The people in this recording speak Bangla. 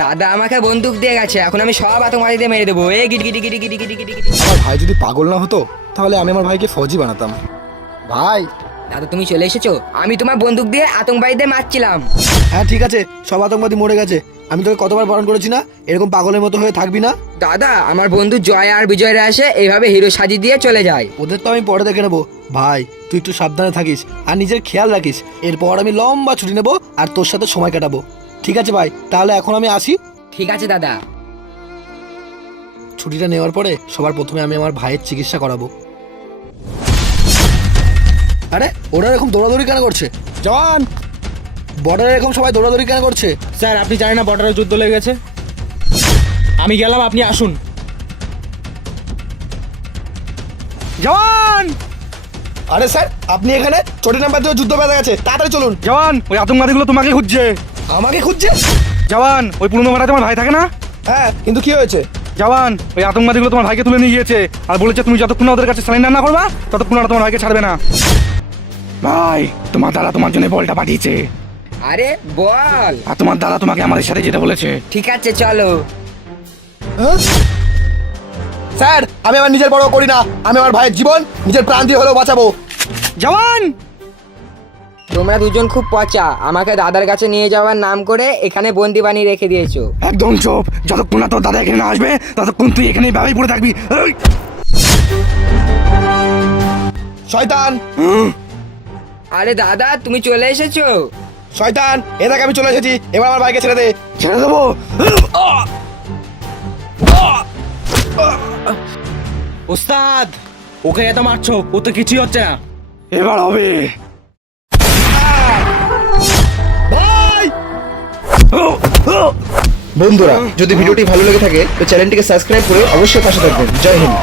দাদা আমাকে বন্দুক দিয়ে গেছে, এখন আমি সব আতঙ্কবাদী দিয়ে মেরে দেবো। এই গিট গিটি গিটি গিটি গিটি গিটি গিটি। আমার ভাই যদি পাগল না হতো তাহলে আমি আমার ভাইকে ফৌজি বানাতাম। ভাই দাদা তুমি চলে এসেছো, আমি তোমার বন্দুক দিয়ে আতঙ্কবাদীদের মারছিলাম। হ্যাঁ ঠিক আছে, সব আতঙ্কবাদী মরে গেছে। আমি তোকে কতবার বারণ করেছি না এরকম পাগলের মতো হয়ে থাকবি না। দাদা আমার বন্ধু জয় আর বিজয়রা এসে এইভাবে হিরো সাজিয়ে দিয়ে চলে যায়। ওদের তো আমি পরে দেখে নেবো। ভাই তুই একটু সাবধানে থাকিস আর নিজের খেয়াল রাখিস। এরপর আমি লম্বা ছুটি নেবো আর তোর সাথে সময় কাটাবো। ঠিক আছে ভাই, তাহলে এখন আমি আসি। ঠিক আছে দাদা। ছুটিটা নেওয়ার পরে সবার প্রথমে আমি আমার ভাইয়ের চিকিৎসা করাবো। আরে ওরা এরকম দৌড়াদৌড়ি কেন করছে? জওয়ান, বর্ডারে এরকম সবাই দৌড়াদৌড়ি কেন করছে? স্যার আপনি জানেন না বর্ডারে যুদ্ধ লেগে গেছে, আমি গেলাম, আপনি আসুন। জওয়ান! আরে স্যার আপনি এখানে? চটি নাম্বার দিয়ে যুদ্ধ বেঁধে গেছে, তাড়াতাড়ি চলুন। জওয়ান, ওই আতঙ্কবাদীগুলো তোমাকে খুঁজছে। আমাকে খুঁজছে? জওয়ান, ওই পুরনো ভাড়া তোমার ভাই থাকে না? হ্যাঁ, কিন্তু কি হয়েছে? জওয়ান, ওই আতঙ্কবাদীগুলো তোমার ভাইকে তুলে নিয়ে গিয়েছে আর বলেছে তুমি যতক্ষণ না ওদের কাছে সারেন্ডার না করবা ততক্ষণ ওরা তোমার ভাইকে ছাড়বে না। ভাই, তোমার দাদা তোমার জন্য বলটা পাঠিয়েছে আরে বল। আর তোমার দাদা তোমাকে আমাদের সাথে যেতে বলেছে। ঠিক আছে চলো। হ্যাঁ? স্যার আমি আমার নিজের বড় করি না, আমি আমার ভাইয়ের জীবন নিজের প্রাণ দিয়ে হলেও বাঁচাবো। জওয়ান! তোমরা দুজন খুব পচা, আমাকে দাদার কাছে নিয়ে যাওয়ার নাম করে এখানে বন্দি বানিয়ে রেখে দিয়েছো। একদম চুপ, যতক্ষণ না তোর দাদা এখানে না আসবে ততক্ষণ তুই এখানেই ভাবেই পড়ে থাকবি। এই! শয়তান, আরে দাদা তুমি চলে এসেছো। শয়তান, এ দেখ আমি চলে এসেছি, এবার আমার ভাইকে ছেড়ে দে। ছেড়ে দেবো? ওস্তাদ, ওকে এত মারছো, ও তো কিছুই হচ্ছে না। এবার হবে। ভাই! বন্ধুরা যদি ভিডিওটি ভালো লেগে থাকে তো চ্যানেলটিকে সাবস্ক্রাইব করে অবশ্যই পাশে থাকবেন। জয় হিন্দ।